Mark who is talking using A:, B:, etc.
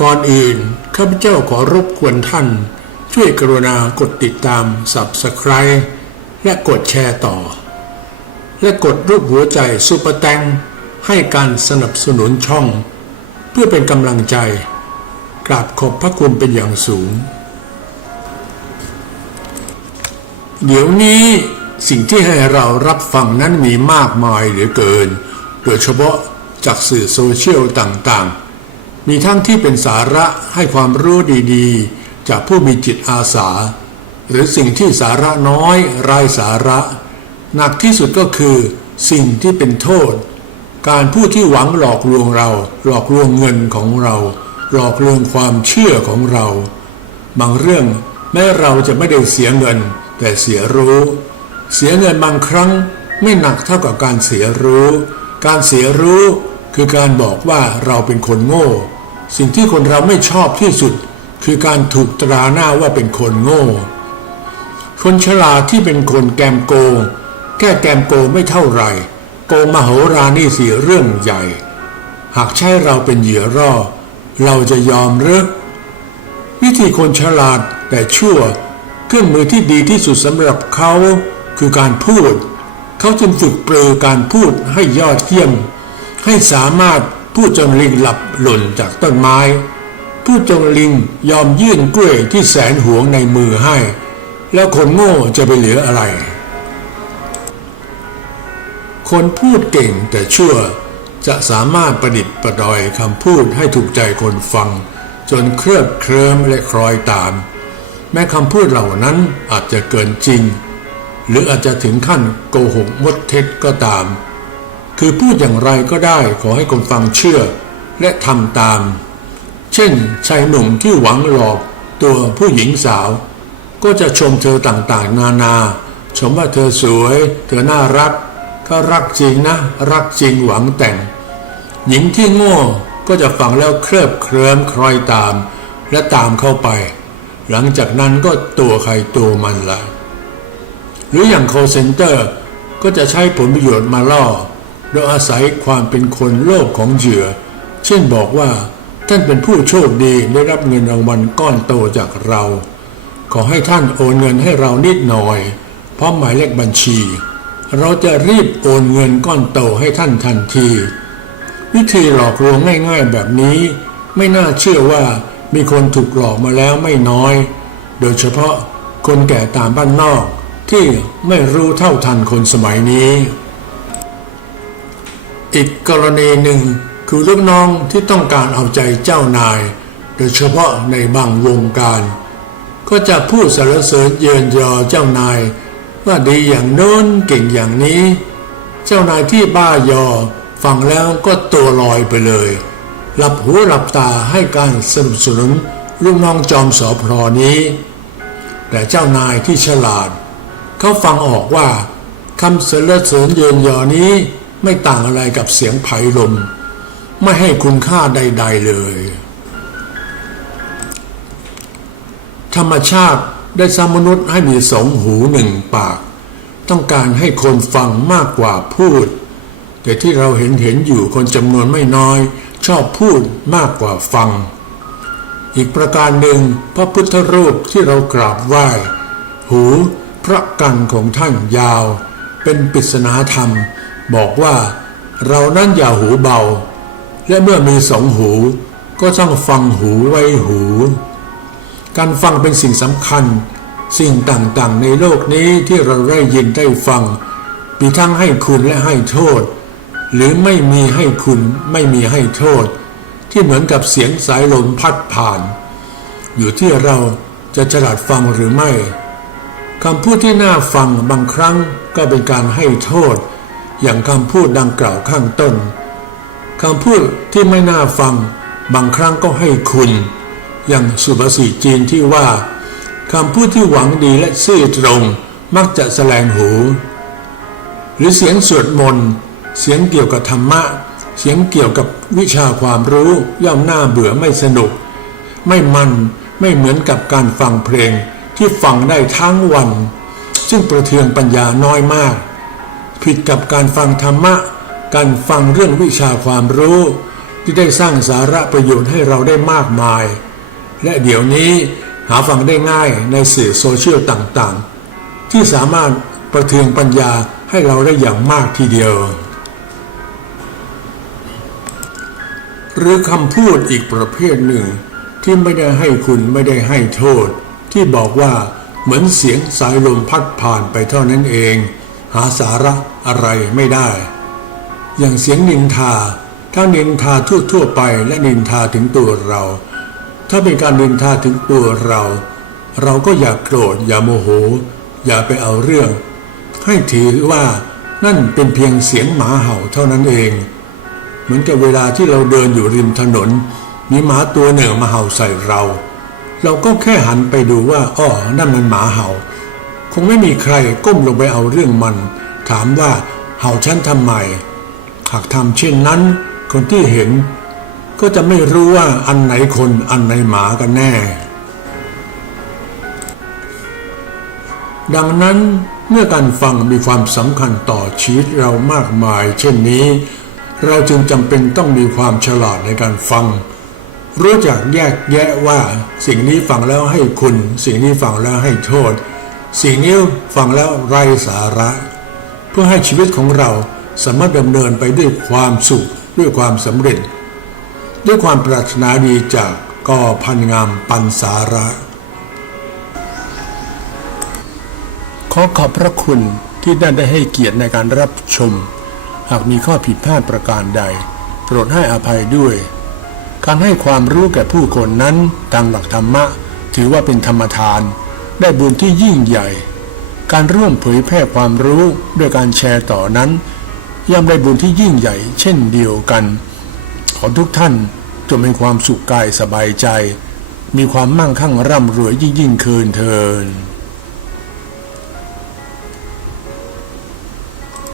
A: ก่อนอื่น ข้าพเจ้าขอรบกวนท่าน ช่วยกรุณากดติดตาม Subscribe และกดแชร์ต่อ และกดรูปหัวใจซุปเปอร์แตงให้การสนับสนุนช่อง เพื่อเป็นกำลังใจ กราบขอบพระคุณเป็นอย่างสูง เดี๋ยวนี้สิ่งที่ให้เรารับฟังนั้นมีมากมายเหลือเกิน โดยเฉพาะจากสื่อโซเชียลต่างๆ มีทั้งที่เป็นสาระให้ความรู้ดีๆ จากผู้มีจิตอาสา หรือสิ่งที่สาระน้อยไร้สาระ หนักที่สุดก็คือสิ่งที่เป็นโทษ การพูดที่หวังหลอกลวงเรา หลอกลวงเงินของเรา หลอกลวงความเชื่อของเรา บางเรื่องแม้เราจะไม่ได้เสียเงิน แต่เสียรู้ เสียเงินบางครั้งไม่หนักเท่ากับการเสียรู้ การเสียรู้คือการบอกว่าเราเป็นคนโง่ สิ่งที่คนเราไม่ชอบที่สุด คือการถูกตราหน้าว่าเป็นคนโง่ คนฉลาดที่เป็นคนแกมโกงแค่แกมโกงไม่เท่าไหร่ โกงมโหฬานี่สิเรื่องใหญ่ หากใช้เราเป็นเหยื่อร่อ เราจะยอมหรือวิธีคนฉลาดแต่ชั่วเครื่องมือที่ดีที่สุดสำหรับเขาคือการพูด เขาจึงฝึกเปลือการพูดให้ยอดเยี่ยม ให้สามารถ พูดจนลิงหลับหล่นจากต้นไม้ พูดจนลิงยอมยื่นกล้วยที่แสนหวงในมือให้ แล้วคนโง่จะไปเหลืออะไร คนพูดเก่งแต่ชั่วจะสามารถประดิษฐ์ประดอยคำพูดให้ถูกใจคนฟัง จนเครือบเคลิ้มและคล้อยตาม แม้คำพูดเหล่านั้นอาจจะเกินจริง หรืออาจจะถึงขั้นโกหกมดเท็จก็ตาม คือพูดอย่างไรก็ได้ขอให้คนฟังเชื่อและทำตาม เช่นชายหนุ่มที่หวังหลอกตัวผู้หญิงสาว ก็จะชมเธอต่างๆ นานา ชมว่าเธอสวย เธอน่ารัก ก็รักจริงนะ รักจริงหวังแต่ง หญิงที่โง่ก็จะฟังแล้วเคลิบเคลิ้มคล้อยตาม และตามเข้าไป หลังจากนั้นก็ตัวใครตัวมันละหรืออย่าง call center ก็จะใช้ผลประโยชน์มาล่อ โดยอาศัยความเป็นคนโลภของเหยื่อ เช่นบอกว่าท่านเป็นผู้โชคดีได้รับเงินรางวัลก้อนโตจากเรา ขอให้ท่านโอนเงินให้เรานิดหน่อยพร้อมหมายเลขบัญชี เราจะรีบโอนเงินก้อนโตให้ท่านทันที วิธีหลอกลวงง่ายๆแบบนี้ ไม่น่าเชื่อว่ามีคนถูกหลอกมาแล้วไม่น้อย โดยเฉพาะคนแก่ตามบ้านนอกที่ไม่รู้เท่าทันคนสมัยนี้ อีกกรณีหนึ่งคือลูกน้องที่ต้องการเอาใจเจ้านาย โดยเฉพาะในบางวงการ ก็จะพูดสรรเสริญเยินยอเจ้านาย ว่าดีอย่างโน้นเก่งอย่างนี้ เจ้านายที่บ้ายอฟังแล้วก็ตัวลอยไปเลย หลับหูหลับตาให้การสนับสนุนลูกน้องจอมสอพรอนี้ แต่เจ้านายที่ฉลาด เขาฟังออกว่าคำสรรเสริญเยินยอนี้ ไม่ต่างอะไรกับเสียงไผ่ลม ไม่ให้คุณค่าใด ๆเลย ธรรมชาติได้สร้างมนุษย์ให้มีสองหูหนึ่งปาก ต้องการให้คนฟังมากกว่าพูด แต่ที่เราเห็นเห็นอยู่คนจำนวนไม่น้อย ชอบพูดมากกว่าฟัง อีกประการหนึ่งพระพุทธรูปที่เรากราบไหว้ หูพระกันของท่านยาว เป็นปริศนาธรรม บอกว่าเรานั้นอย่าหูเบา และเมื่อมีสองหูก็ต้องฟังหูไว้หู การฟังเป็นสิ่งสำคัญ สิ่งต่างๆ ในโลกนี้ที่เราได้ยินได้ฟังมีทั้งให้คุณและให้โทษ หรือไม่มีให้คุณไม่มีให้โทษ ที่เหมือนกับเสียงสายลมพัดผ่าน อยู่ที่เราจะฉลาดฟังหรือไม่คำพูดที่น่าฟังบางครั้งก็เป็นการให้โทษ อย่างคำพูดดังกล่าวข้างต้นคำพูดที่ไม่น่าฟังบางครั้งก็ให้คุณ อย่างสุภาษิตจีนที่ว่าคำพูดที่หวังดีและซื่อตรงมักจะแสลงหู หรือเสียงสวดมนต์เสียงเกี่ยวกับธรรมะ เสียงเกี่ยวกับวิชาความรู้ย่อมน่าเบื่อไม่สนุก ไม่มันไม่เหมือนกับการฟังเพลงที่ฟังได้ทั้งวัน ซึ่งประเทืองปัญญาน้อยมาก ผิดกับการฟังธรรมะ การฟังเรื่องวิชาความรู้ ที่ได้สร้างสาระประโยชน์ให้เราได้มากมาย และเดี๋ยวนี้หาฟังได้ง่ายในสื่อโซเชียลต่างๆ ที่สามารถประเทืองปัญญาให้เราได้อย่างมากทีเดียว หรือคำพูดอีกประเภทหนึ่ง ที่ไม่ได้ให้คุณไม่ได้ให้โทษ ที่บอกว่าเหมือนเสียงสายลมพัดผ่านไปเท่านั้นเองาสาระอะไรไม่ได้ อย่างเสียงนินทา ทั้งนินทาทั่วๆไปและนินทาถึงตัวเรา ถ้าเป็นการนินทาถึงตัวเรา เราก็อย่าโกรธอย่าโมโห อย่าไปเอาเรื่อง ให้ถือว่านั่นเป็นเพียงเสียงหมาเห่าเท่านั้นเอง เหมือนกับเวลาที่เราเดินอยู่ริมถนน มีหมาตัวหนึ่งมาเห่าใส่เรา เราก็แค่หันไปดูว่าอ้อนั่นมันหมาเห่า งไม่มีใครก้มลงไปเอาเรื่องมัน ถามว่าเห่าฉันทำไม หากทำเช่นนั้น คนที่เห็น ก็จะไม่รู้ว่าอันไหนคนอันไหนหมากันแน่ ดังนั้นเมื่อการฟังมีความสำคัญต่อชีวิตเรามากมาย เช่นนี้ เราจึงจำเป็นต้องมีความฉลาดในการฟัง รู้จักแยกแยะว่าสิ่งนี้ฟังแล้วให้คุณ สิ่งนี้ฟังแล้วให้โทษ สิ่งนี้ฟังแล้วไร้สาระ เพื่อให้ชีวิตของเราสามารถดำเนินไปด้วยความสุขด้วยความสำเร็จ ด้วยความปรารถนาดีจากกอพันงามปันสาระ ขอขอบพระคุณที่ได้ได้ให้เกียรติในการรับชม หากมีข้อผิดพลาดประการใด โปรดให้อภัยด้วย การให้ความรู้แก่ผู้คนนั้นตามหลักธรรมะ ถือว่าเป็นธรรมทาน ได้บุญที่ยิ่งใหญ่ การร่วมเผยแพร่ความรู้ด้วยการแชร์ต่อนั้น ย่อมได้บุญที่ยิ่งใหญ่ เช่นเดียวกัน ขอทุกท่านจงมีความสุขกายสบายใจ มีความมั่งคั่งร่ำรวยยิ่งยิ่งคืนเทิน